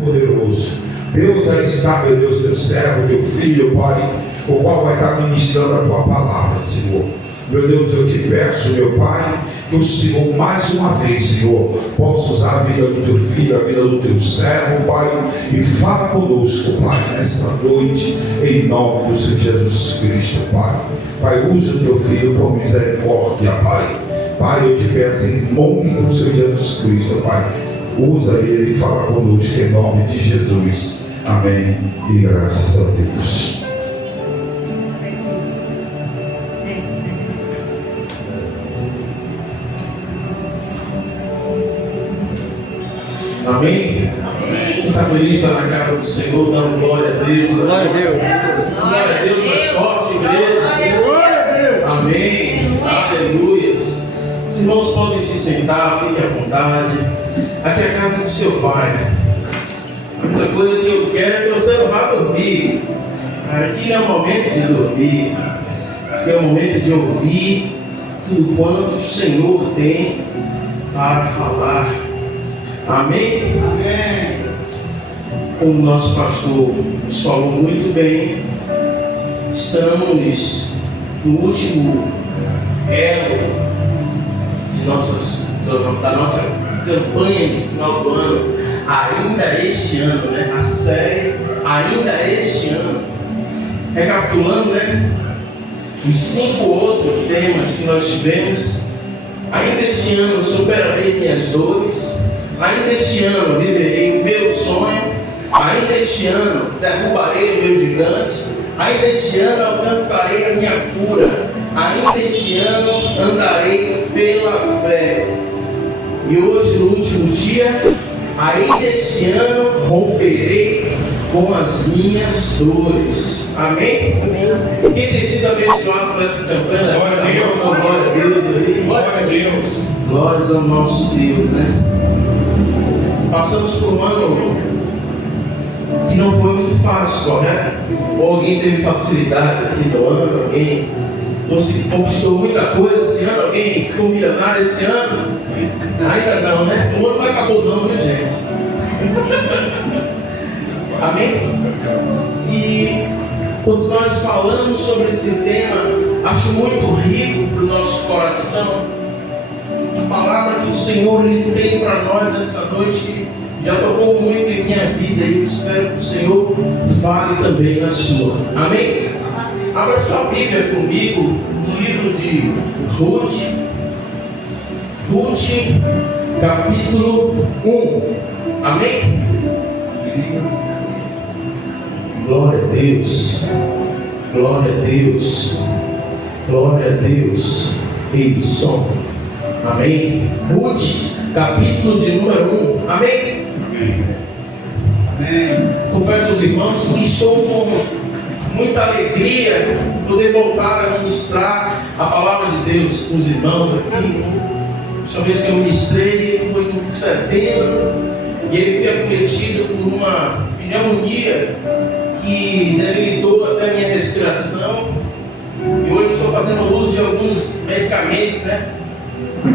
Todo-Poderoso. Deus, aí está, meu Deus, teu servo, teu filho, Pai, o qual vai estar ministrando a tua palavra, Senhor. Meu Deus, eu te peço, meu Pai, que o Senhor, mais uma vez, Senhor, possa usar a vida do teu filho, a vida do teu servo, Pai, e fala conosco, Pai, nessa noite, em nome do Senhor Jesus Cristo, Pai. Pai, use o teu filho com misericórdia, Pai. Pai, eu te peço em nome do Senhor Jesus Cristo, Pai. Usa ele e fala conosco em nome de Jesus. Amém. E graças a Deus. Amém? Amém. Está feliz estar na casa do Senhor, dando glória a Deus. Glória a Deus. Glória a Deus, mais forte, igreja. Glória a Deus. Amém. Aleluias. Os irmãos podem se sentar, fiquem à vontade. Aqui é a casa do seu Pai. A única coisa que eu quero é que você não vá dormir. Aqui não é o momento de dormir. Aqui é o momento de ouvir tudo quanto o Senhor tem para falar. Amém? Amém. Como o nosso pastor nos falou muito bem, estamos no último elo da nossa campanha de final do ano, ainda este ano, né? A série ainda este ano. Recapitulando, né? Os 5 outros temas que nós tivemos. Ainda este ano superarei minhas dores. Ainda este ano viverei o meu sonho. Ainda este ano derrubarei o meu gigante. Ainda este ano alcançarei a minha cura. Ainda este ano andarei pela fé. E hoje, no último dia, ainda este ano romperei com as minhas dores. Amém? Amém. Quem tem sido abençoado por essa campanha? Glória a Deus. Glória a Deus. Glória a Deus. Glórias ao nosso Deus, né? Passamos por um ano que não foi muito fácil, correto? Ou alguém teve facilidade aqui no ano, alguém conquistou muita coisa esse ano, alguém ficou milionário esse ano? Ainda não, né? O ano não acabou não, viu, gente? Amém? E quando nós falamos sobre esse tema, acho muito rico para o nosso coração. A palavra que o Senhor lhe tem para nós essa noite já tocou muito em minha vida e eu espero que o Senhor fale também na sua. Amém? Abra sua Bíblia comigo no livro de Ruth, capítulo 1. Amém? Glória a Deus, glória a Deus, glória a Deus. E som. Amém? Ruth, capítulo de número 1. Amém? Amém. Confesso aos irmãos que estou com muita alegria poder voltar a ministrar a palavra de Deus com os irmãos aqui. A vez que eu ministrei foi em setembro e ele foi acometido por uma pneumonia que debilitou até a minha respiração. E hoje estou fazendo uso de alguns medicamentos, né?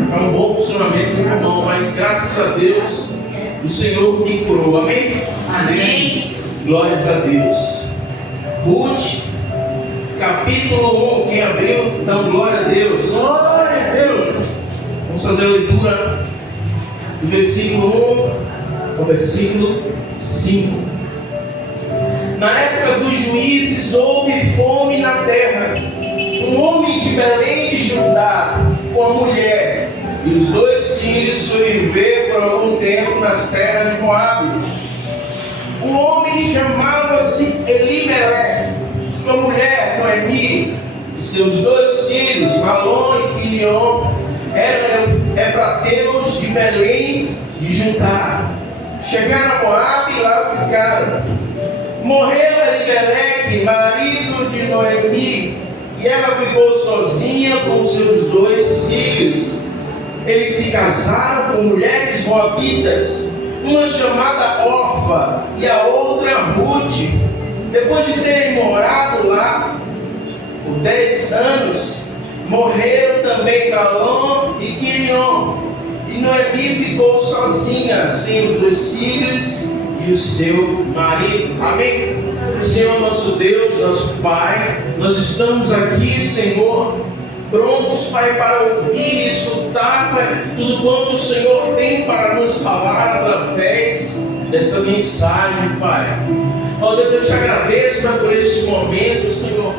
Para um bom funcionamento do pulmão, mas graças a Deus o Senhor me curou. Amém? Amém. Glórias a Deus. Ruth, capítulo 1. Quem abriu, então glória a Deus. Glória a Deus. Vamos fazer a leitura do versículo 1 ao versículo 5. Na época dos juízes houve fome na terra. Um homem de Belém de Judá, com a mulher e os 2 filhos, foi viver por algum tempo nas terras de Moabe. O homem chamava-se Elimeleque, sua mulher Noemi, e seus 2 filhos, Malom e Quilion, eram efrateus de Belém de Judá. Chegaram a Moabe e lá ficaram. Morreu Elimeleque, marido de Noemi, e ela ficou sozinha com seus 2 filhos. Eles se casaram com mulheres moabitas, uma chamada Orfa e a outra Ruth. Depois de terem morado lá por 10 anos, morreram também Malom e Quilion. E Noemi ficou sozinha, sem os 2 filhos e e o seu marido. Amém? Senhor nosso Deus, nosso Pai, nós estamos aqui, Senhor, prontos, Pai, para ouvir e escutar, Pai, tudo quanto o Senhor tem para nos falar através dessa mensagem, Pai. Ó Deus, eu te agradeço, Pai, por este momento, Senhor.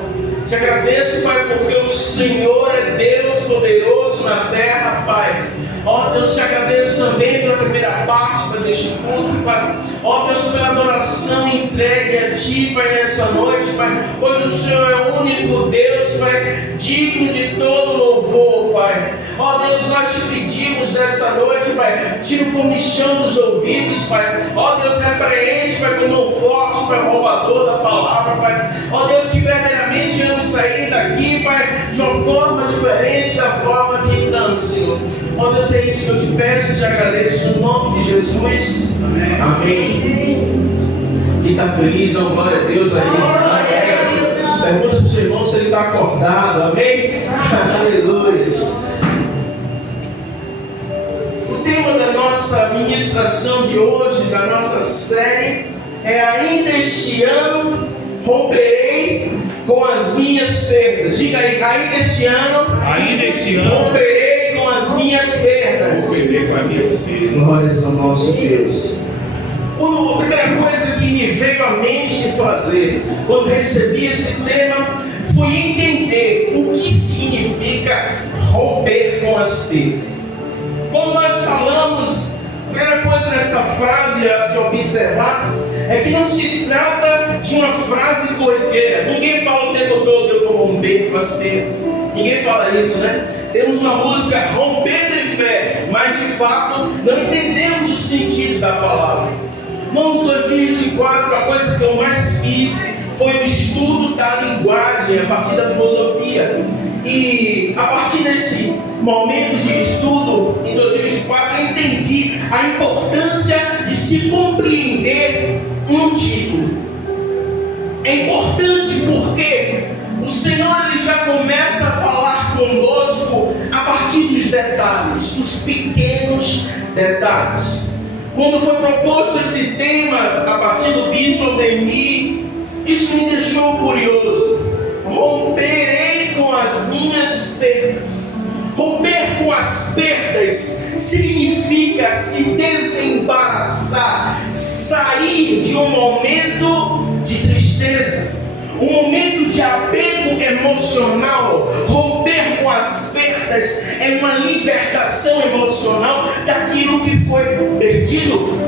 Te agradeço, Pai, porque o Senhor é Deus poderoso na terra, Pai. Ó Deus, te agradeço também pela primeira parte, Pai, deste culto, Pai. Ó Deus, pela adoração entregue a Ti, Pai, nessa noite, Pai. Pois o Senhor é o único Deus, Pai, digno de todo louvor, Pai. Ó Deus, nós te pedimos nessa noite, Pai, tira o comichão dos ouvidos, Pai. Ó Deus, repreende, Pai, com mão forte, Pai, roubador da palavra, Pai. Ó Deus, que verdadeiramente vamos sair daqui, Pai, de uma forma diferente da forma que entramos, Senhor. Ó Deus, é isso que eu te peço e te agradeço no nome de Jesus. Amém. Amém. Quem está feliz, dá glória a Deus aí. Amém. Pergunta para o seu irmão se ele está acordado. Amém. Aleluia. O tema da nossa ministração de hoje, da nossa série, é ainda este ano romperei com as minhas perdas. Diga aí, ainda este ano romperei com as minhas perdas. Glórias ao nosso Deus. A primeira coisa que me veio à mente de fazer quando recebi esse tema foi entender o que significa romper com as perdas. Como nós falamos, a primeira coisa nessa frase a se observar é que não se trata de uma frase corriqueira. Ninguém fala o tempo todo eu vou romper com as perdas. Ninguém fala isso, né? Temos uma música rompendo em fé, mas de fato não entendemos o sentido da palavra. No ano 2024, a coisa que eu mais fiz foi o estudo da linguagem a partir da filosofia. E a partir desse momento de estudo, em 2024, eu entendi a importância de se compreender um título. É importante porque o Senhor ele já começa a falar conosco a partir dos detalhes, dos pequenos detalhes. Quando foi proposto esse tema a partir do bispo Aldemir, isso me deixou curioso. Romperei com as minhas perdas. Romper com as perdas significa se desembaraçar, sair de um momento de tristeza, um momento de apego emocional. Romper com as perdas é uma libertação emocional daquilo que foi perdido,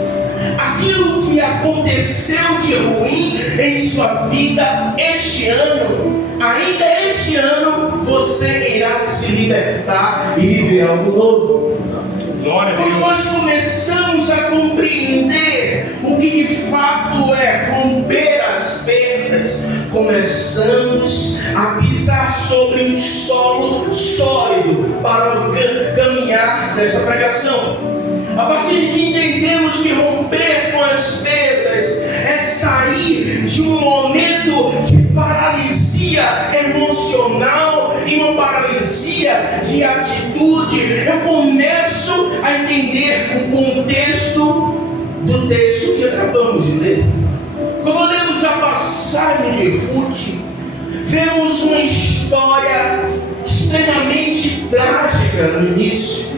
aquilo que aconteceu de ruim em sua vida este ano. Ainda este ano você irá se libertar e viver algo novo. Quando nós começamos a compreender o que de fato é romper as perdas, começamos a pisar sobre um solo sólido para o caminhar dessa pregação. A partir de que entendemos que romper com as perdas é sair de um momento de paralisia emocional e uma paralisia de atitude, eu começo a entender o contexto do texto que acabamos de ler. Quando lemos a passagem de Ruth, vemos uma história extremamente trágica no início.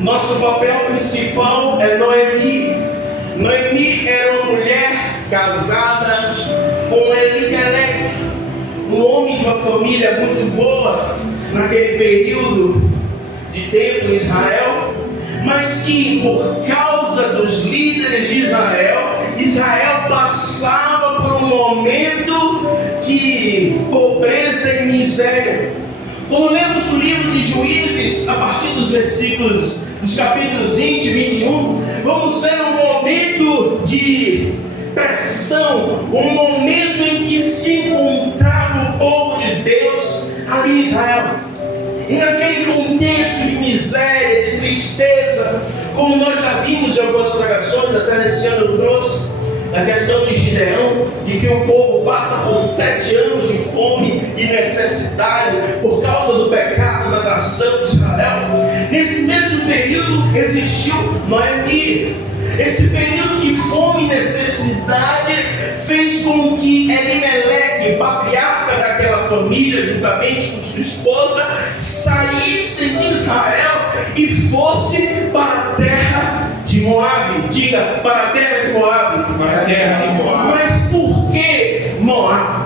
Nosso papel principal é Noemi. Noemi era uma mulher casada com Elimelec, um homem de uma família muito boa naquele período de tempo em Israel, mas que por causa dos líderes de Israel passava por um momento de pobreza e miséria. Quando lemos o livro de Juízes, a partir dos capítulos 20 e 21, vamos ver um momento de pressão, um momento em que se encontrava o povo de Deus ali em Israel. E naquele contexto de miséria, de tristeza, como nós já vimos em algumas pregações, até nesse ano eu trouxe, a questão de Gideão, de que o povo passa por 7 anos de fome e necessidade por causa do pecado da nação de Israel. Nesse mesmo período existiu Noemi. Esse período de fome e necessidade necessidade fez com que Elimeleque, patriarca daquela família, juntamente com sua esposa, saísse de Israel e fosse para a terra de Moabe. Diga, para a terra de Moabe. Para a terra de Moabe. Mas por que Moabe?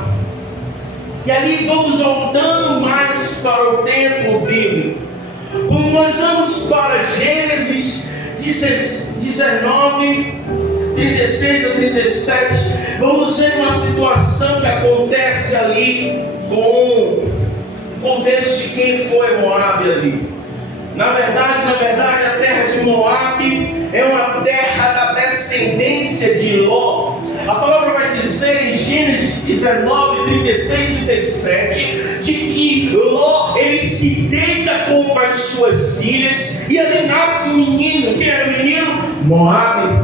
E ali vamos voltando mais para o tempo bíblico. Quando nós vamos para Gênesis 19, 36 a 37, vamos ver uma situação que acontece ali com o contexto de quem foi Moabe ali. Na verdade, a terra de Moabe é uma terra da descendência de Ló. A palavra vai dizer em Gênesis 19, 36 e 37, de que Ló, ele se deita com as suas filhas, e ali nasce um menino. Quem era o menino? Moabe.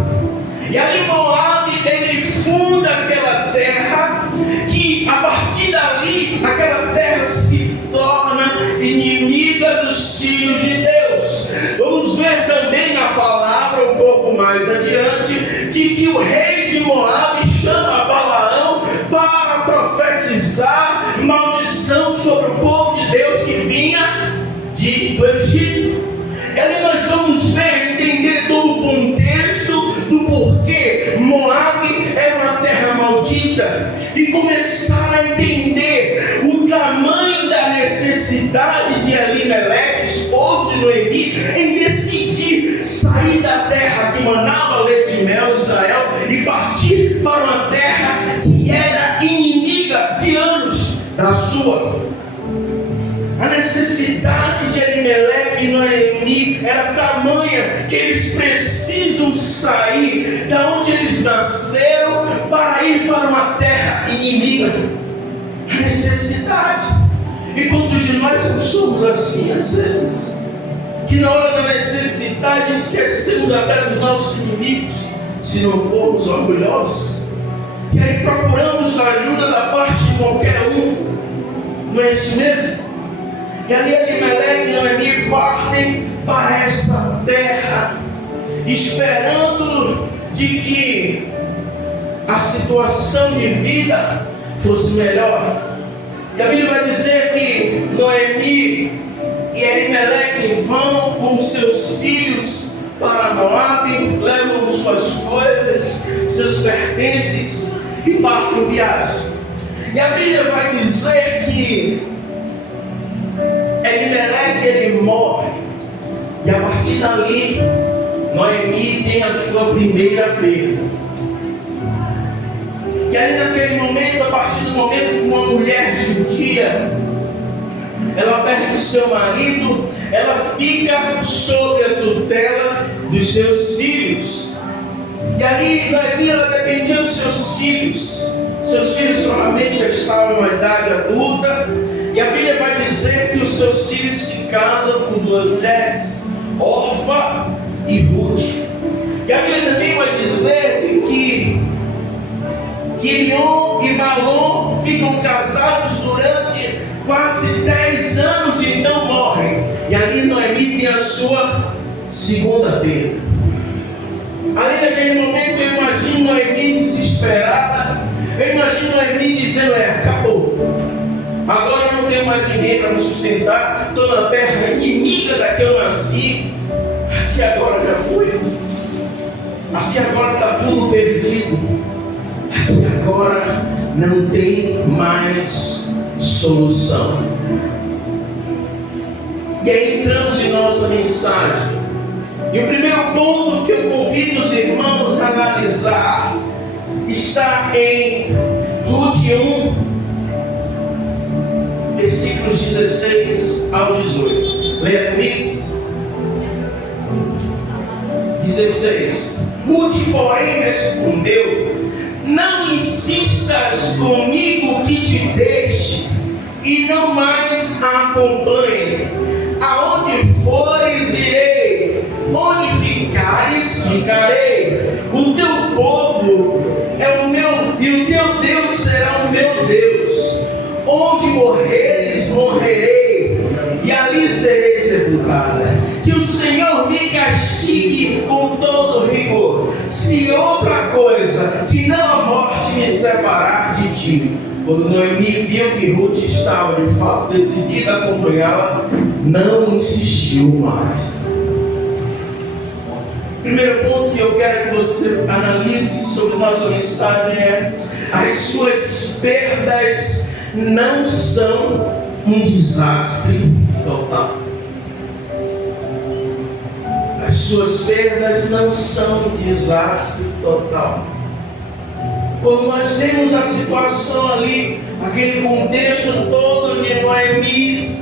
E ali Moabe, ele funda aquela terra, que a partir dali, aquela terra se torna inimiga dos filhos de Deus. Vamos ver também na palavra, um pouco mais adiante, de que o rei de Moabe chama Balaão para profetizar maldição sobre o povo de Deus que vinha do Egito. E ali nós vamos ver, entender todo o contexto do porquê Moabe era uma terra maldita, e começar a entender o tamanho da necessidade de Elimeleque, esposo de Noemi, em decidir sair da terra que manava leite e mel, Israel, e partir para uma terra que era inimiga de anos da sua. A necessidade de Elimeleque e Noemi era tamanha que eles precisam sair da onde eles nasceram para ir para uma terra inimiga. A necessidade. E quantos de nós não somos assim às vezes? Que na hora da necessidade esquecemos até dos nossos inimigos, se não formos orgulhosos. E aí procuramos a ajuda da parte de qualquer um. Não é isso mesmo? E ali Elimeleque e Noemi partem para essa terra, esperando de que a situação de vida fosse melhor. E a Bíblia vai dizer que Noemi e Elimeleque vão com seus filhos para Moabe, levam suas coisas, seus pertences e partem em viagem. E a Bíblia vai dizer que Elimeleque, ele morre, e a partir dali Noemi tem a sua primeira perda. E aí naquele momento, a partir do momento que uma mulher judia, ela perde o seu marido, ela fica sob a tutela dos seus filhos. E ali Noemi, ela dependia dos seus filhos. Seus filhos solamente já estavam na idade adulta. E a Bíblia vai dizer que os seus filhos se casam com duas mulheres, Orfa e Ruth. E a Bíblia também vai dizer que Quirion e Malom ficam casados durante quase 10 anos e então morrem. E ali Noemi tem a sua segunda perda. Ali naquele momento eu imagino Noemi desesperada. Eu imagino Noemi dizendo: acabou. Agora não tenho mais ninguém para me sustentar. Estou na terra inimiga da que eu nasci. Aqui agora já foi. Aqui agora está tudo perdido. Aqui agora não tem mais solução. E aí entramos em nossa mensagem. E o primeiro ponto que eu convido os irmãos a analisar está em Ruth 1, versículos 16 ao 18. Leia comigo. 16. Ruth, porém, respondeu: não insistas comigo que te deixe e não mais a acompanhe. Aonde fores, irei. Onde ficares, ficarei. O teu povo é o meu, e o teu Deus será o meu Deus. Onde morreres, morrerei, e ali sepultada. Que o Senhor me castigue com todo rigor, se outra coisa que não a morte me separar de ti. Quando Noemi viu que Ruth estava de fato decidida a acompanhá-la, não insistiu mais. Primeiro ponto que eu quero que você analise sobre nossa mensagem é: as suas perdas não são um desastre total. As suas perdas não são um desastre total. Quando nós temos a situação ali, aquele contexto todo de Noemi,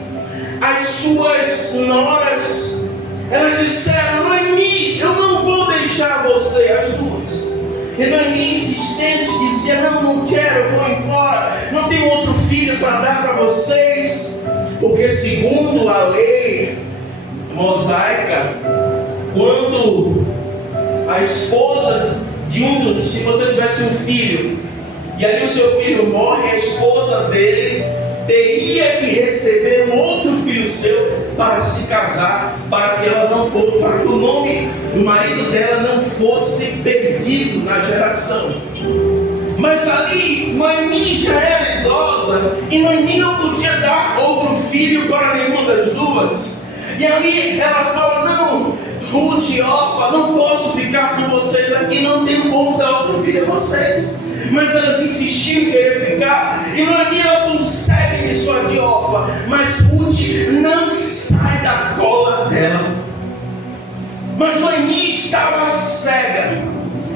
as suas noras, elas disseram: Noemi, eu não vou deixar você, as duas. E Noemi, insistente, dizia: não quero, eu vou embora, não tenho outro filho para dar para vocês. Porque segundo a lei mosaica, quando a esposa de se você tivesse um filho, e ali o seu filho morre, a esposa dele teria que receber um outro filho seu para se casar, para que o nome do marido dela não fosse perdido na geração. Mas ali Noemi já era idosa e Noemi não podia dar outro filho para nenhuma das duas. E ali ela fala: não, Ruth e Orfa, não posso ficar com vocês aqui, não tenho como dar outro filho a vocês. Mas elas insistiram em querer ficar, e Noemi ela consegue dissuadir Orfa, mas Ruth não sai da cola dela. Mas Noemi estava cega,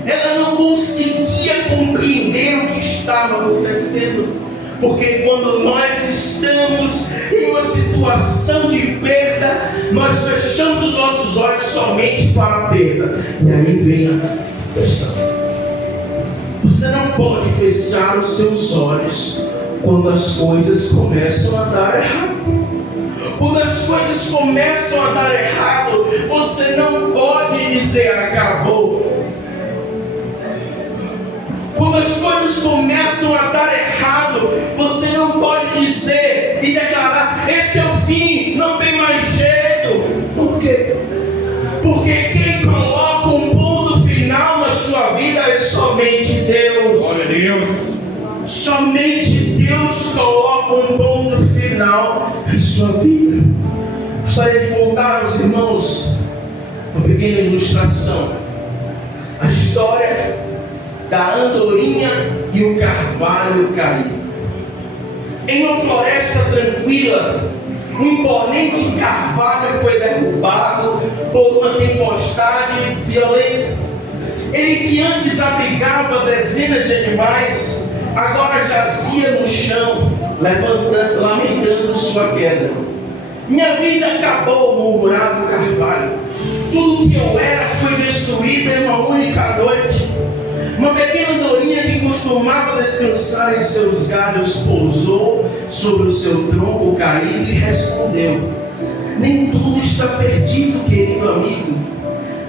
ela não conseguia compreender o que estava acontecendo. Porque quando nós estamos em uma situação de perda, nós fechamos os nossos olhos somente para a perda. E aí vem a questão: você não pode fechar os seus olhos quando as coisas começam a dar errado. Quando as coisas começam a dar errado, você não pode dizer acabou. Quando as coisas começam a dar errado, você não pode dizer e declarar: esse é o fim, não tem mais jeito. Por quê? Porque quem coloca um ponto final na sua vida é somente Deus. Glória a Deus. Somente Deus coloca um ponto final na sua vida. Gostaria de contar aos irmãos uma pequena ilustração. A história da andorinha e o carvalho caído. Em uma floresta tranquila, um imponente carvalho foi derrubado por uma tempestade violenta. Ele, que antes abrigava dezenas de animais, agora jazia no chão, lamentando sua queda. Minha vida acabou, murmurava o carvalho. Tudo que eu era foi destruído em uma única noite. Uma pequena andorinha que costumava descansar em seus galhos pousou sobre o seu tronco caído e respondeu: nem tudo está perdido, querido amigo.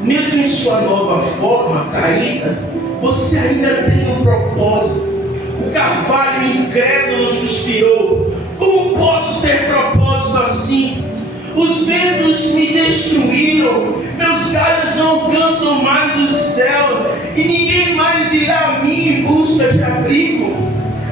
Mesmo em sua nova forma caída, você ainda tem um propósito. O carvalho incrédulo suspirou: como posso ter propósito assim? Os ventos me destruíram, meus galhos não alcançam mais o céu, e ninguém mais irá a mim em busca de abrigo.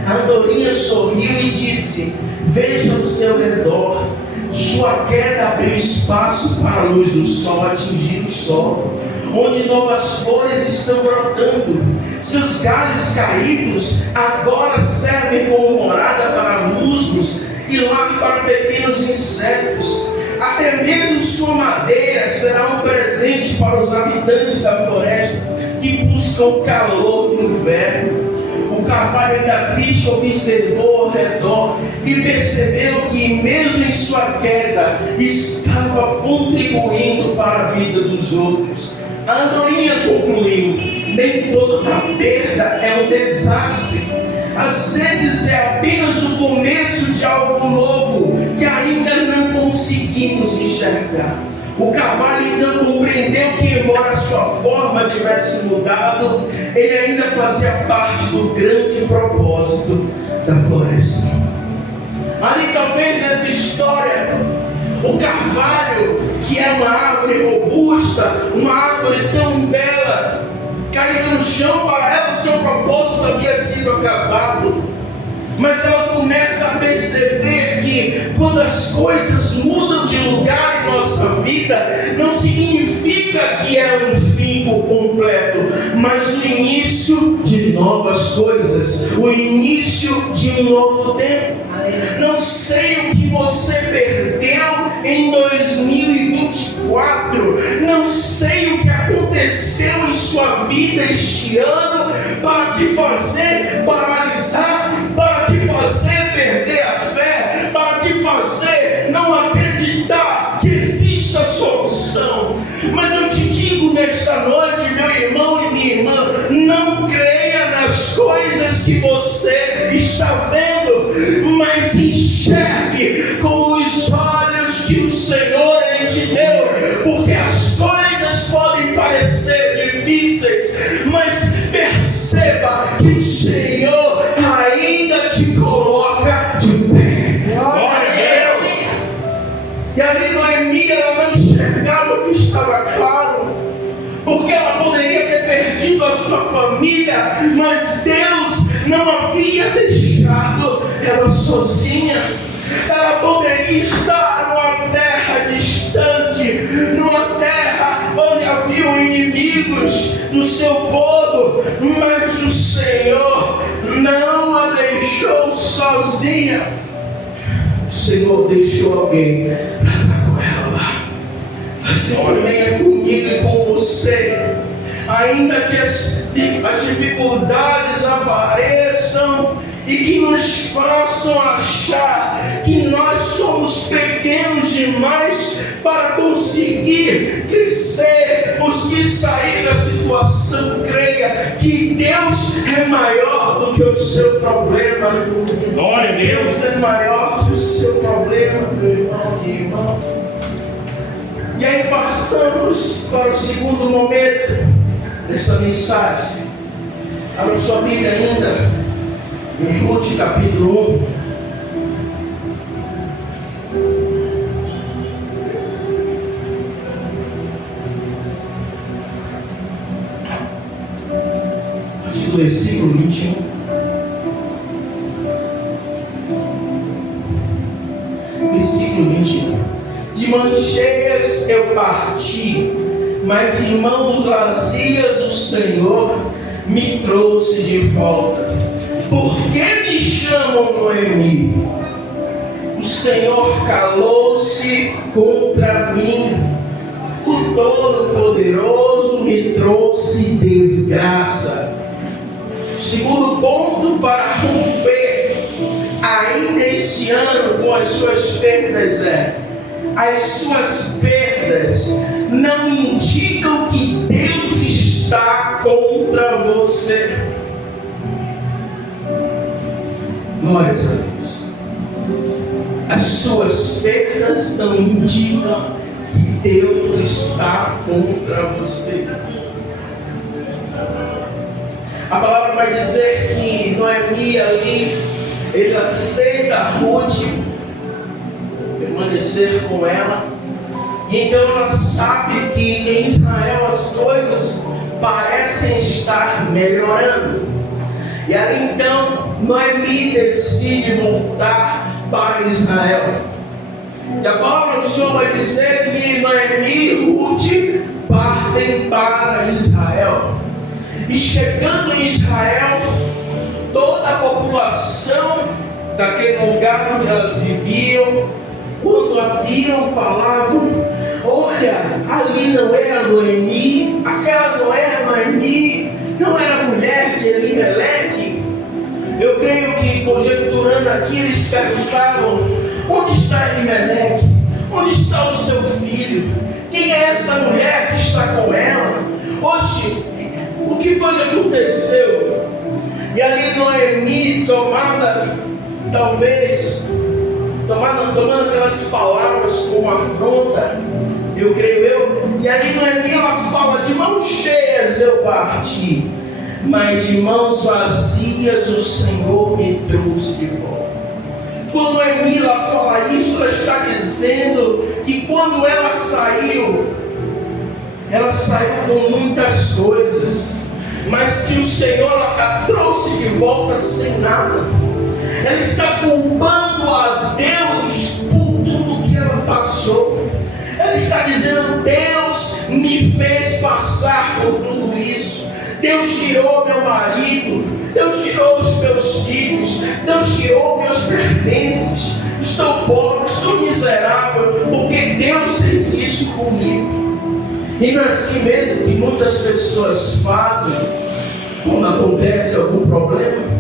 A andorinha sorriu e disse: veja ao seu redor, sua queda abriu espaço para a luz do sol atingir o solo, onde novas flores estão brotando. Seus galhos caídos agora servem como morada para musgos e lar para pequenos insetos. Até mesmo sua madeira será um presente para os habitantes da floresta que buscam calor no inverno. O carvalho, ainda triste, observou ao redor e percebeu que, mesmo em sua queda, estava contribuindo para a vida dos outros. A andorinha concluiu: nem toda perda é um desastre. Às vezes é apenas o começo de algo novo que ainda não conseguimos enxergar. O carvalho então compreendeu que, embora a sua forma tivesse mudado, ele ainda fazia parte do grande propósito da floresta. Ali, talvez, essa história, o carvalho, que é uma árvore robusta, uma árvore tão bela, paixão para ela, o seu propósito havia sido acabado. Mas ela começa a perceber que quando as coisas mudam de lugar em nossa vida, não significa que é um fim por completo, mas o início de novas coisas, o início de um novo tempo. Não sei o que você perdeu em 2024, não sei o que aconteceu em sua vida este ano para te fazer paralisar, para te fazer perder a fé, para te fazer não acreditar que existe a solução. Mas eu te digo nesta noite, meu irmão e minha irmã, não creia nas coisas que você está vendo, mas enxergue com os olhos que o Senhor te deu, porque as coisas podem parecer difíceis, mas perceba que o Senhor ainda te coloca de pé. Glória a Deus! E ali Noemi, ela não enxergava o que estava claro, porque ela poderia ter perdido a sua família, mas Deus não havia deixado ela sozinha. Ela poderia estar numa terra distante, numa terra onde haviam inimigos do seu povo, mas o Senhor não a deixou sozinha. O Senhor deixou alguém para estar com ela lá. Assim também é comigo e com você. Ainda que as dificuldades apareçam e que nos façam achar que nós somos pequenos demais para conseguir crescer, conseguir sair da situação, creia que Deus é maior do que o seu problema. Glória a Deus! Deus é maior que o seu problema, meu irmão e irmã. E aí passamos para o segundo momento dessa mensagem. Abra sua Bíblia ainda em Ruth capítulo 1. Do versículo 21. Versículo 21. De mãos cheias eu parti, mas de mãos vazias o Senhor me trouxe de volta. Por que me chamam Noemi? O Senhor calou-se contra mim. O Todo-Poderoso me trouxe desgraça. Segundo ponto para romper ainda este ano com as suas perdas as suas perdas não indicam que Deus está contra você. Glórias a Deus. As suas perdas não indicam que Deus está contra você. A palavra vai dizer que Noemi ali, ele aceita a Ruth permanecer com ela, e então ela sabe que em Israel as coisas parecem estar melhorando. E aí então Noemi decide voltar para Israel. E a palavra do Senhor vai dizer que Noemi e Ruth partem para Israel. E chegando em Israel, toda a população daquele lugar onde elas viviam, quando a viam, falavam: olha, ali não era Noemi, aquela não era Noemi, não era mulher de Elimeleque. Eu creio que, conjecturando aqui, eles perguntavam: onde está Elimeleque? Onde está o seu filho? Quem é essa mulher que está com ela? Hoje, o que foi que aconteceu? E ali Noemi, tomando aquelas palavras como afronta, eu creio e ali Noemi ela fala: de mãos cheias eu parti, mas de mãos vazias o Senhor me trouxe de volta. Quando Noemi ela fala isso, ela está dizendo que quando ela saiu com muitas coisas, mas que o Senhor a trouxe de volta sem nada. Ela está culpando a Deus por tudo que ela passou. Ela está dizendo: Deus me fez passar por tudo isso. Deus tirou meu marido, Deus tirou os meus filhos, Deus tirou meus pertences. Estou pobre, estou miserável, porque Deus fez isso comigo. E não é assim mesmo que muitas pessoas fazem quando acontece algum problema.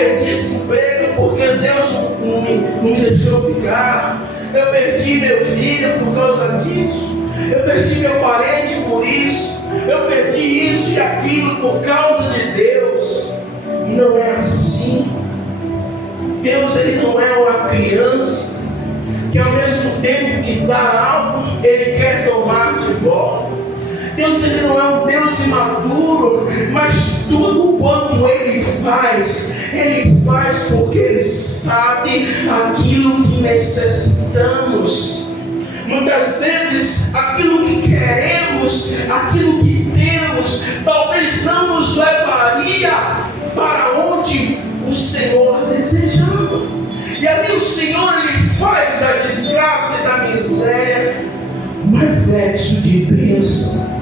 Perdi esse emprego porque Deus não me deixou ficar. Eu perdi meu filho por causa disso. Eu perdi meu parente por isso. Eu perdi isso e aquilo por causa de Deus. E não é assim. Deus, ele não é uma criança que ao mesmo tempo que dá algo, ele quer tomar de volta. Deus, ele não é um Deus imaturo, mas tudo quanto ele faz porque ele sabe aquilo que necessitamos. Muitas vezes aquilo que queremos, aquilo que temos, talvez não nos levaria para onde o Senhor desejava. E ali o Senhor, ele faz a desgraça e da miséria um reflexo de bênção.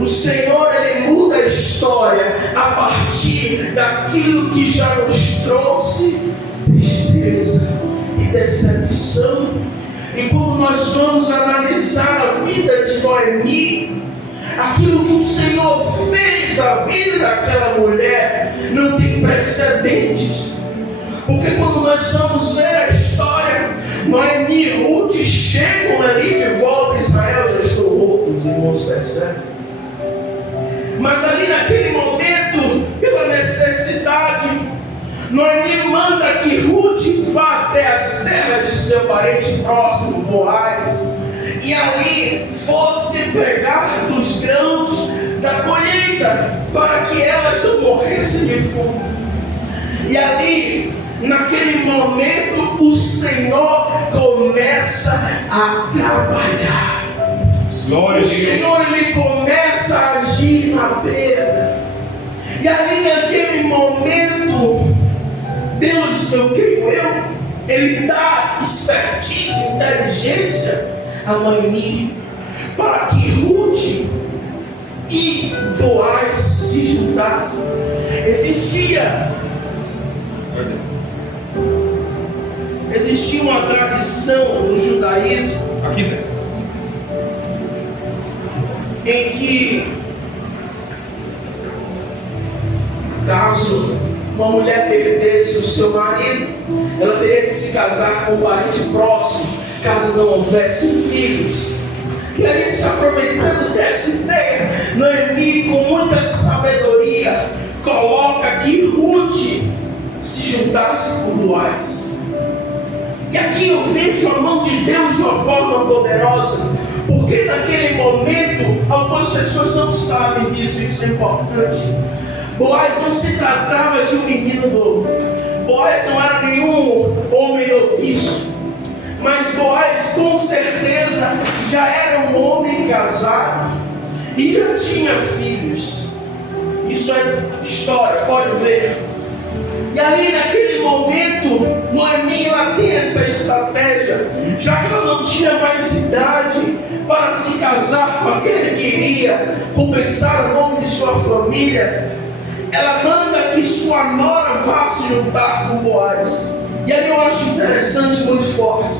O Senhor, ele muda a história a partir daquilo que já nos trouxe tristeza e decepção. E quando nós vamos analisar a vida de Noemi, aquilo que o Senhor fez na vida daquela mulher não tem precedentes. Porque quando nós vamos ver a história, Noemi e Ruth chegam ali de volta a Israel. Já estou rouco, os irmãos percebem. Mas ali naquele momento, pela necessidade, Noemi manda que Ruth vá até as terras de seu parente próximo, Boaz, e ali fosse pegar dos grãos da colheita, para que elas não morressem de fome. E ali, naquele momento, o Senhor começa a trabalhar. O Senhor, ele começa a agir na perda. E ali naquele momento, Deus, eu creio ele dá expertise, inteligência a Noemi, para que Ruth e Boaz se juntassem. Existia uma tradição no judaísmo Aqui dentro. em que, caso uma mulher perdesse o seu marido, ela teria que se casar com um parente próximo, caso não houvesse filhos. E aí, se aproveitando dessa ideia, Noemi, com muita sabedoria, coloca que Ruth se juntasse com Boaz. E aqui eu vejo a mão de Deus de uma forma poderosa, porque naquele momento algumas pessoas não sabem disso, isso é importante. Boaz não se tratava de um menino novo. Boaz não era nenhum homem noviço. Mas Boaz com certeza já era um homem casado e já tinha filhos. Isso é história, pode ver. E ali naquele momento, Noemi, ela tem essa estratégia, já que ela não tinha mais idade para se casar com aquele que iria compensar o nome de sua família, ela manda que sua nora vá se juntar com Boaz. E aí eu acho interessante, muito forte,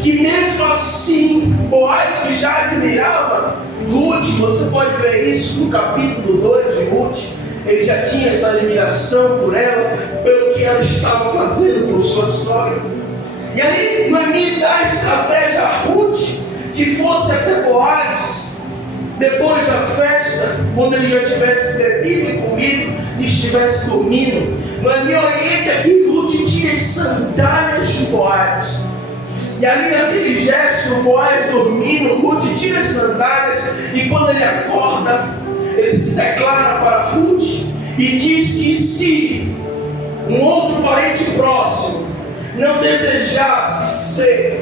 que mesmo assim, Boaz, que já admirava Ruth, você pode ver isso no capítulo 2 de Ruth, ele já tinha essa admiração por ela, pelo que ela estava fazendo por sua sogra. E aí Noemi dá a estratégia a Ruth, que fosse até Boaz, depois da festa, quando ele já tivesse bebido e comido e estivesse dormindo. Noemi orienta que Ruth tire sandálias de Boaz. E ali naquele gesto, Boaz dormindo, Ruth tira as sandálias, e quando ele acorda, ele se declara para Ruth e diz que se um outro parente próximo não desejasse ser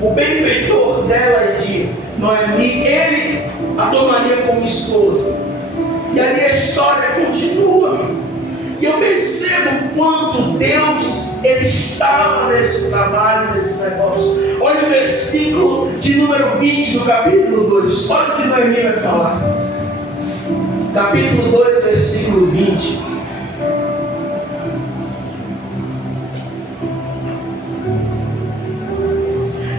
o benfeitor dela e de Noemi, ele a tomaria como esposa. E ali a Perceba o quanto Deus ele estava nesse trabalho, nesse negócio. Olha o versículo de número 20 do capítulo 2. Olha o que Noemi vai falar. Capítulo 2, versículo 20.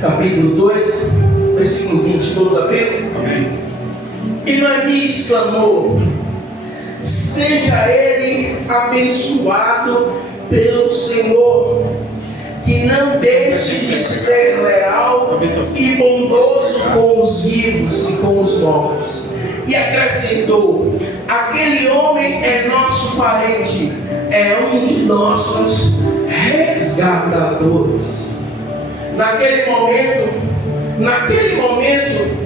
Capítulo 2, versículo 20. Todos abriram? Amém. E Noemi exclamou: seja ele abençoado pelo Senhor, que não deixe de ser leal e bondoso com os vivos e com os mortos. E acrescentou: aquele homem é nosso parente, é um de nossos resgatadores. Naquele momento,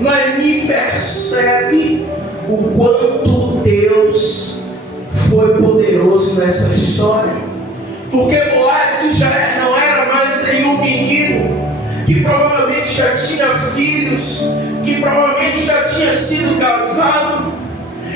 Noemi percebe o quanto Deus foi poderoso nessa história. Porque Boaz, que já não era mais nenhum menino, que provavelmente já tinha filhos, que provavelmente já tinha sido casado,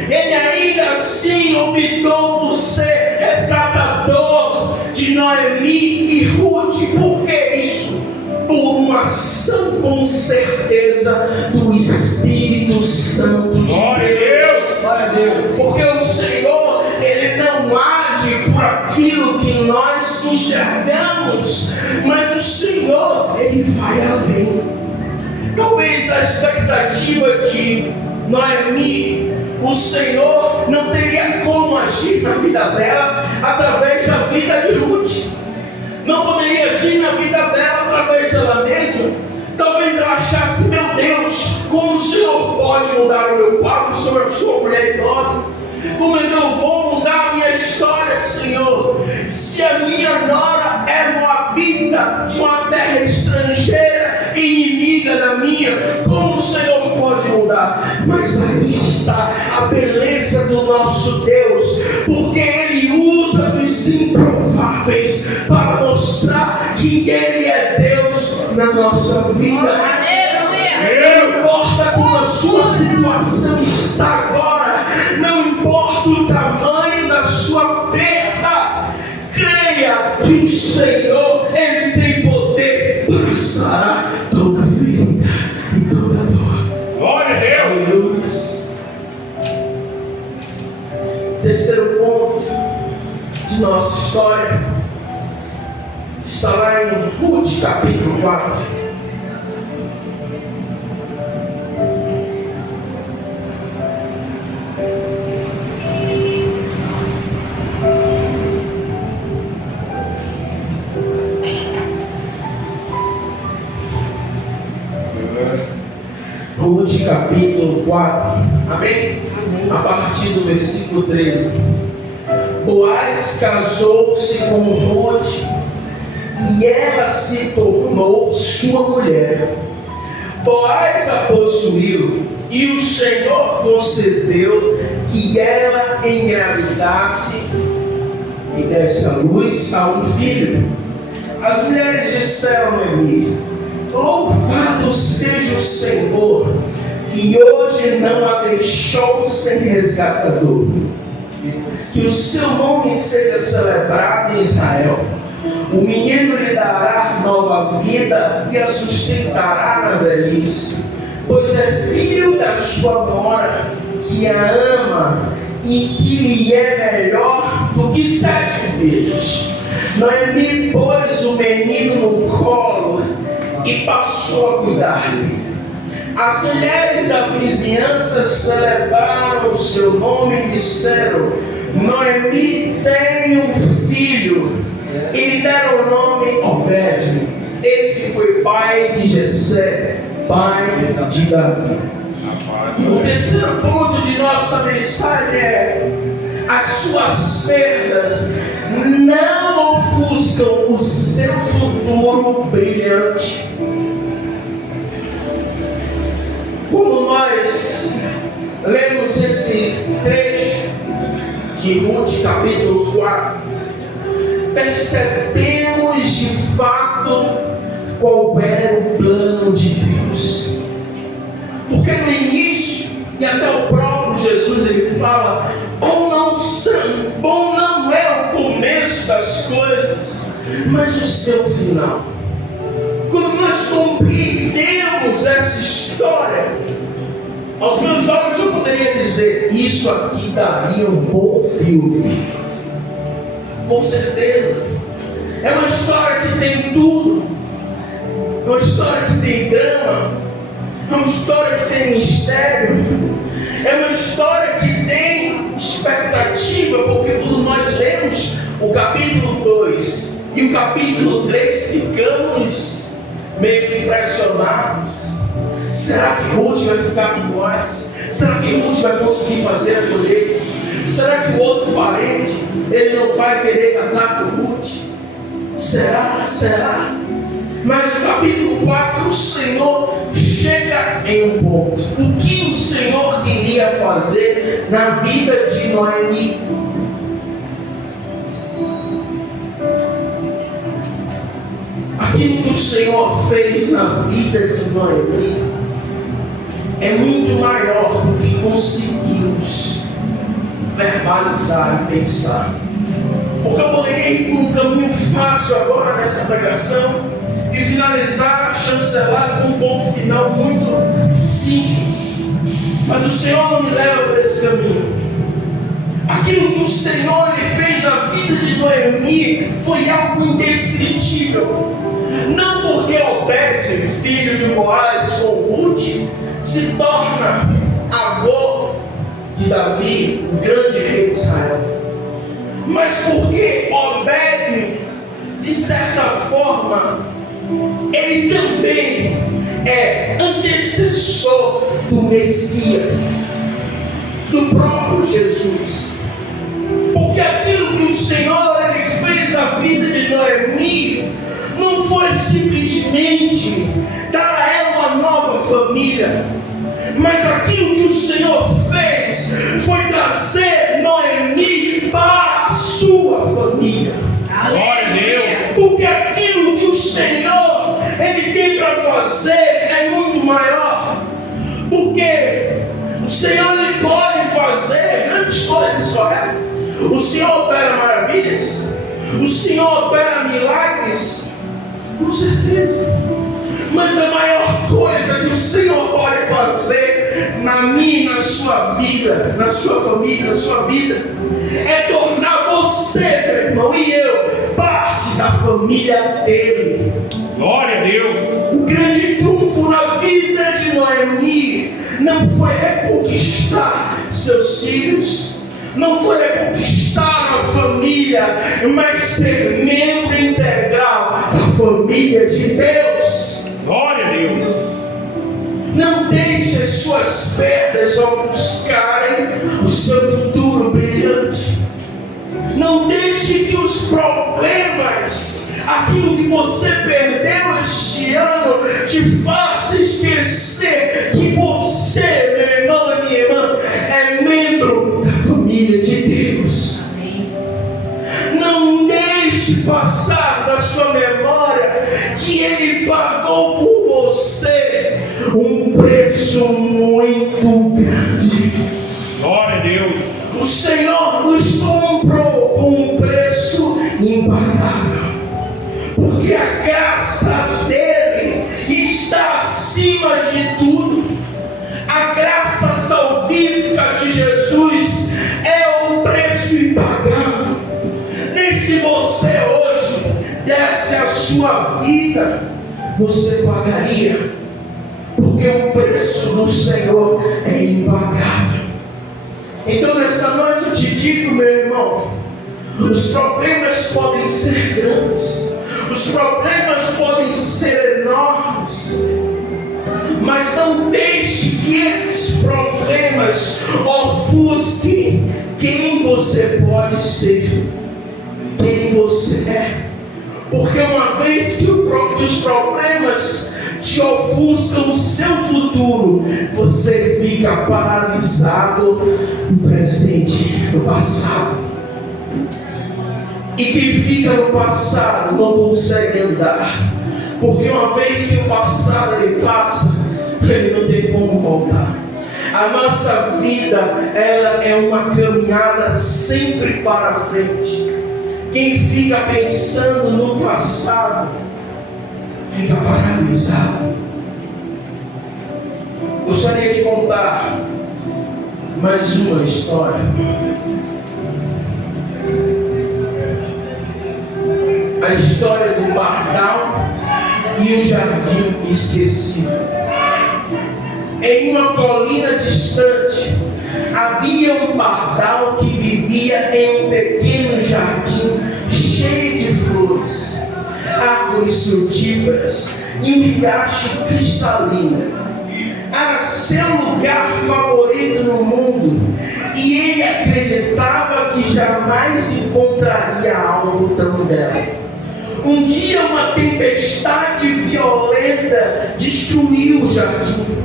ele ainda assim optou por ser resgatador de Noemi e Ruth. Por que isso? Por uma ação com certeza do Espírito Santo de Deus. Glória a Deus. Porque o Senhor, Ele não age por aquilo que nós enxergamos, mas o Senhor, Ele vai além. Talvez a expectativa de Noemi, o Senhor não teria como agir na vida dela através da vida de Ruth. Não poderia agir na vida dela através dela mesma. Talvez ela achasse: meu Deus, como o Senhor pode mudar o meu quadro, se eu sou uma mulher idosa? Como é que eu vou mudar a minha história, Senhor? Se a minha nora é moabita, de uma terra estrangeira, inimiga da minha, como o Senhor pode mudar? Mas aí está a beleza do nosso Deus, porque Ele usa dos improváveis para mostrar que Ele é Deus na nossa vida. Não importa como a sua situação está agora, não importa o tamanho da sua perda, creia que o Senhor, Ele tem poder para sarar toda ferida e toda dor. Glória a Deus. Terceiro ponto de nossa história está lá em Ruth capítulo 4. Ruth capítulo 4, amém? A partir do versículo 13. Boaz casou-se com Ruth e ela se tornou sua mulher. Boaz a possuiu e o Senhor concedeu que ela engravidasse e desse à luz a um filho. As mulheres disseram a Noemi: louvado seja o Senhor, que hoje não a deixou sem resgatador. Que o seu nome seja celebrado em Israel. O menino lhe dará nova vida e a sustentará na velhice, pois é filho da sua nora, que a ama e que lhe é melhor do que 7 filhos. Noemi pôs o menino no colo e passou a cuidar dele. As mulheres da vizinhança celebraram o seu nome e disseram: Noemi tem um filho, e lhe deram o nome Obed. Esse foi pai de Jessé, pai de Davi. O terceiro ponto de nossa mensagem é: as suas perdas não ofuscam o seu futuro brilhante. Como nós lemos esse trecho de Ruth capítulo 4, percebemos de fato qual era o plano de Deus. Porque no início, e até o próprio Jesus ele fala, bom não é o começo o seu final. Quando nós compreendemos essa história, aos meus olhos eu poderia dizer: isso aqui daria um bom filme. Com certeza. É uma história que tem tudo. É uma história que tem drama. É uma história que tem mistério. É uma história que tem expectativa, porque quando nós lemos o capítulo 2 e o capítulo 3, ficamos meio que impressionados. Será que Ruth vai ficar com nós? Será que Ruth vai conseguir fazer a colheita? Será que o outro parente, ele não vai querer casar com Ruth? Será? Será? Mas no capítulo 4, o Senhor chega em um ponto. O que o Senhor queria fazer na vida de Noemi? Aquilo que o Senhor fez na vida de Noemi é muito maior do que conseguimos verbalizar e pensar. Porque eu poderia ir por um caminho fácil agora nessa pregação e finalizar, chancelar com um ponto final muito simples. Mas o Senhor não me leva para esse caminho. Aquilo que o Senhor lhe fez na vida de Noemi foi algo indescritível. Não porque Obed, filho de Boaz com Ruth, se torna avô de Davi, o grande rei de Israel, mas porque Obed, de certa forma, ele também é antecessor do Messias, do próprio Jesus. Porque aquilo que o Senhor ele fez na vida de Noemi não foi simplesmente dar a ela uma nova família, mas aquilo que o Senhor fez foi trazer Noemi para a sua família. Glória a Deus. Porque aquilo que o Senhor ele tem para fazer é muito maior. Porque o Senhor ele pode fazer grandes coisas em Israel. O Senhor opera maravilhas. O Senhor opera milagres. Com certeza. Mas a maior coisa que o Senhor pode fazer na minha e na sua vida, na sua família, na sua vida, é tornar você, meu irmão, e eu, parte da família dele. Glória a Deus. O grande trunfo na vida de Noemi não foi reconquistar seus filhos, não foi reconquistar a família, mas ser membro integral da família de Deus. Glória a Deus. Não deixe as suas perdas ofuscarem o seu futuro brilhante. Não deixe que os problemas, aquilo que você perdeu este ano, te faça esquecer que você, meu irmão e minha irmã, é membro da família de Deus. Não deixe passar da sua memória que Ele pagou por você um preço muito grande. Glória a Deus. O Senhor nos comprou com um preço impagável, porque a graça dele está acima de tudo. A graça salvífica de Jesus é o preço impagável. Nem se você hoje desse a sua vida, você pagaria, porque o preço do Senhor é impagável. Então nessa noite eu te digo, meu irmão, os problemas podem ser grandes, os problemas podem ser enormes, mas não deixe que esses problemas ofusquem quem você pode ser, quem você é. Porque uma vez que os problemas te ofuscam o seu futuro, você fica paralisado no presente, no passado. E quem fica no passado não consegue andar, porque uma vez que o passado ele passa, ele não tem como voltar. A nossa vida, ela é uma caminhada sempre para frente, Quem fica pensando no passado fica paralisado. Gostaria de contar mais uma história. A história do pardal e o jardim esquecido. Em uma colina distante, havia um pardal que vivia em um pequeno jardim cheio de flores, árvores frutíferas e um riacho cristalino. Era seu lugar favorito no mundo, e ele acreditava que jamais encontraria algo tão belo. Um dia uma tempestade violenta destruiu o jardim.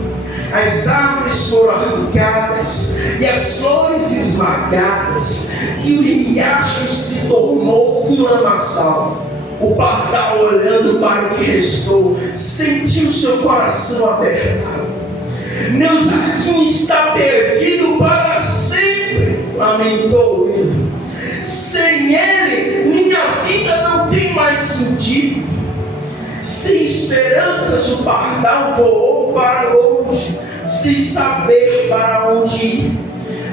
As árvores foram arrancadas e as flores esmagadas, e o riacho se tornou um lamaçal. O pardal, olhando para o que restou, sentiu seu coração apertado. Meu jardim está perdido para sempre, lamentou ele. Sem ele, minha vida não tem mais sentido. Sem esperanças, o pardal voou para longe, sem saber para onde ir.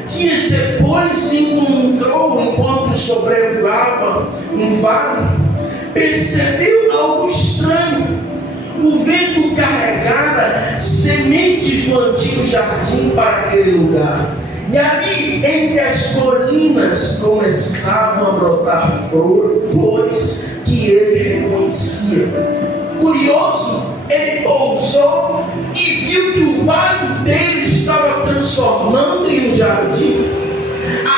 Dias depois se encontrou, enquanto sobrevoava um vale, percebeu algo estranho. O vento carregara sementes do antigo jardim para aquele lugar. E ali, entre as colinas, começavam a brotar flores que ele reconhecia. Curioso, ele pousou e viu que o vale inteiro estava transformando em um jardim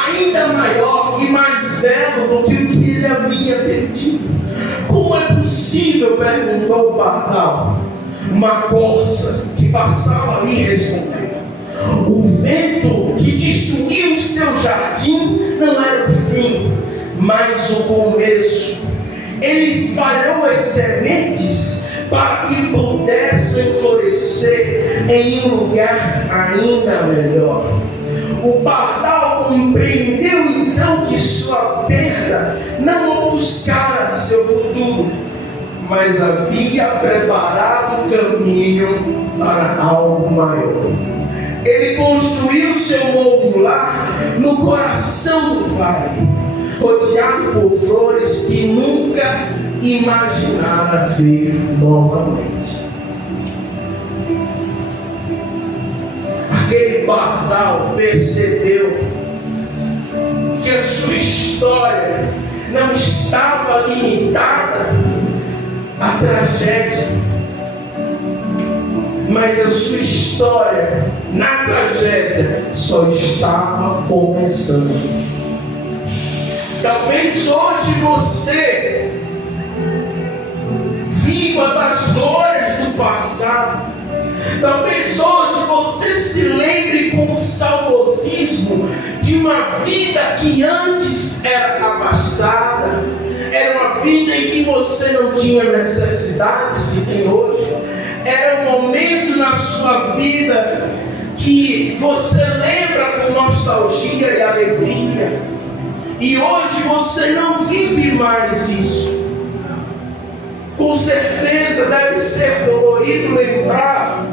ainda maior e mais belo do que o que ele havia perdido. Como é possível? Perguntou o pardal. Uma corça que passava ali respondeu: o vento que destruiu o seu jardim não era o fim, mas o começo. Ele espalhou as sementes para que pudessem florescer em um lugar ainda melhor. O pardal compreendeu então que sua perda não ofuscara seu futuro, mas havia preparado o caminho para algo maior. Ele construiu seu novo lar no coração do vale, rodeado por flores que nunca imaginara ver novamente. Aquele pardal percebeu que a sua história não estava limitada à tragédia, mas a sua história na tragédia só estava começando. Talvez hoje você viva das glórias do passado. Talvez hoje você se lembre com o saudosismo de uma vida que antes era abastada, era uma vida em que você não tinha necessidades que tem hoje, era um momento na sua vida que você lembra com nostalgia e alegria, e hoje você não vive mais isso. Com certeza deve ser dolorido lembrar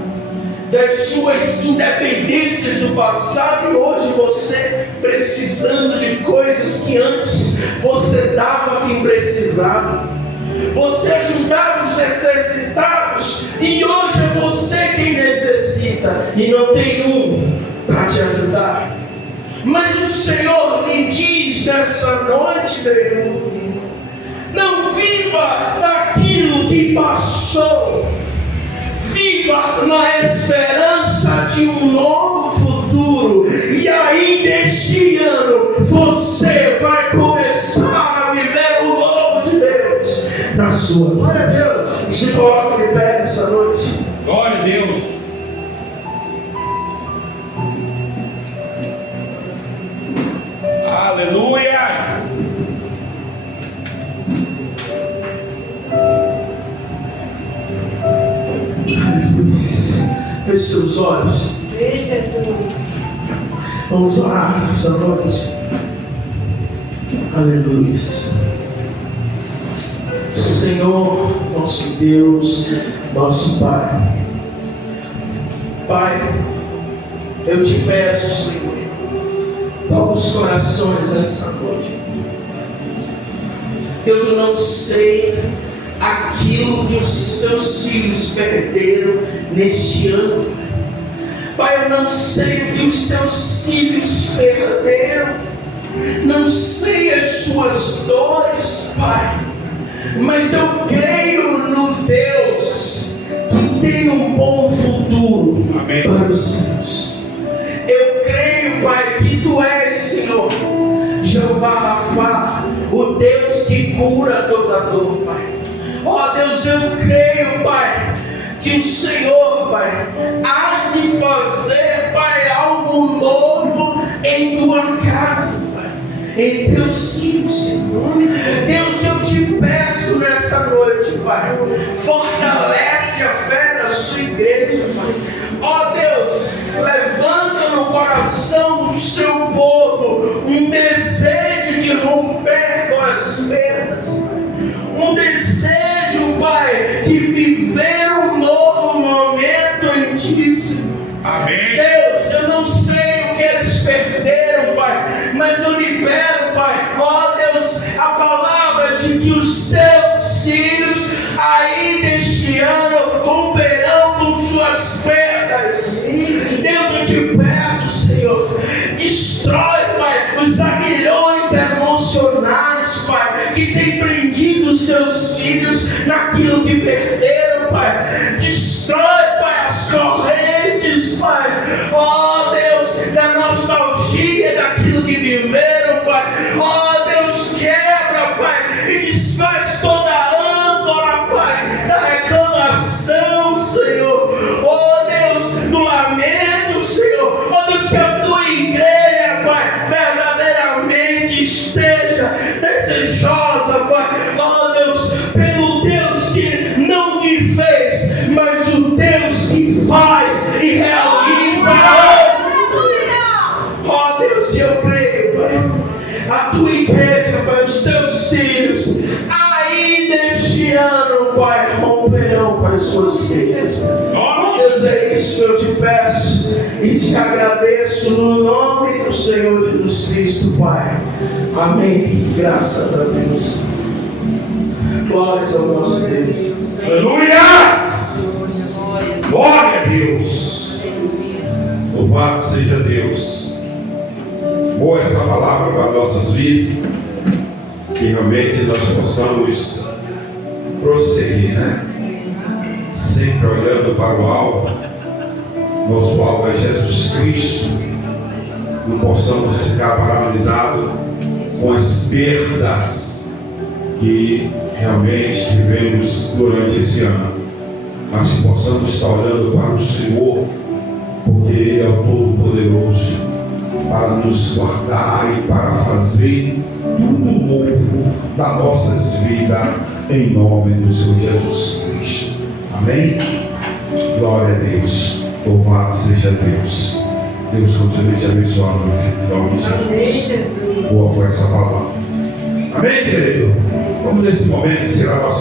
das suas independências do passado, e hoje você precisando de coisas que antes você dava a quem precisava. Você ajudava os necessitados, e hoje é você quem necessita e não tem um para te ajudar. Mas o Senhor lhe diz nessa noite, meu irmão, não viva daquilo que passou. Viva na esperança de um novo futuro. E ainda este ano você vai começar a viver o novo de Deus na sua vida. Glória a Deus. Se coloque de pé nessa noite. Glória a Deus. Aleluias. Feche seus olhos. Vamos orar essa noite. Aleluia. Senhor, nosso Deus, nosso Pai. Pai, eu te peço, Senhor, toca os corações nessa noite. Deus, eu não sei aquilo que os seus filhos perderam neste ano. Pai, eu não sei o que os seus filhos perderam. Não sei as suas dores, Pai. Mas eu creio no Deus que tem um bom futuro. Amém. Para os seus. Eu creio, Pai, que Tu és, Senhor, Jeová Rafa, o Deus que cura toda dor, Pai. Ó Deus, eu creio, Pai, que o Senhor, Pai, há de fazer, Pai, algo novo em Tua casa, Pai, em Teus filhos, Senhor. Deus, eu te peço nessa noite, Pai, fortalece a fé da Sua igreja, Pai. Ó Deus, levanta no coração do Seu povo um desejo de romper com as perdas, Pai. Um desejo, Pai, de viver um novo momento em Ti, Senhor. Amém. Deus, eu não sei o que eles perderam, Pai, mas eu libero, Pai, ó Deus, a palavra de que os Teus filhos ainda este ano romperão com suas perdas. Deus, eu te peço, Senhor, destrói, Pai, os aguilhões emocionais, Pai, que tem prendido os seus filhos naquilo que perderam, Pai. Destrói, Pai, as correntes, Pai, ó Deus, da nostalgia daquilo que viveram, Pai. Ó Deus, quebra, Pai, e desfaz toda a âncora, Pai, da reclamação, Senhor. Ó Deus, do lamento, Senhor. Ó Deus, que a Tua igreja, Pai, verdadeiramente esteja desejosa, Pai. Ó Deus, pelo Deus que não te fez, mas o Deus que faz e realiza. Ó Deus, eu creio, Pai, a Tua igreja, Pai, os Teus filhos, ainda este ano, Pai, romperão com as suas vidas. Ó Deus, é isso que eu te peço e te agradeço no nome do Senhor Jesus Cristo, Pai. Amém. Graças a Deus. Glórias ao nosso Deus. Aleluias! Glória a Deus! Louvado seja Deus. Boa essa palavra para nossas vidas. Que realmente nós possamos prosseguir, né? Sempre olhando para o alvo. Nosso alvo é Jesus Cristo. Não possamos ficar paralisados com as perdas que realmente tivemos durante esse ano, mas que possamos estar olhando para o Senhor, porque Ele é o Todo-Poderoso, para nos guardar e para fazer tudo novo das nossas vidas, em nome do Senhor Jesus Cristo. Amém? Glória a Deus. Louvado seja Deus. Deus continue te abençoando, meu filho, em nome de Jesus. Boa foi essa palavra. Amém, querido? Vamos nesse momento tirar nossa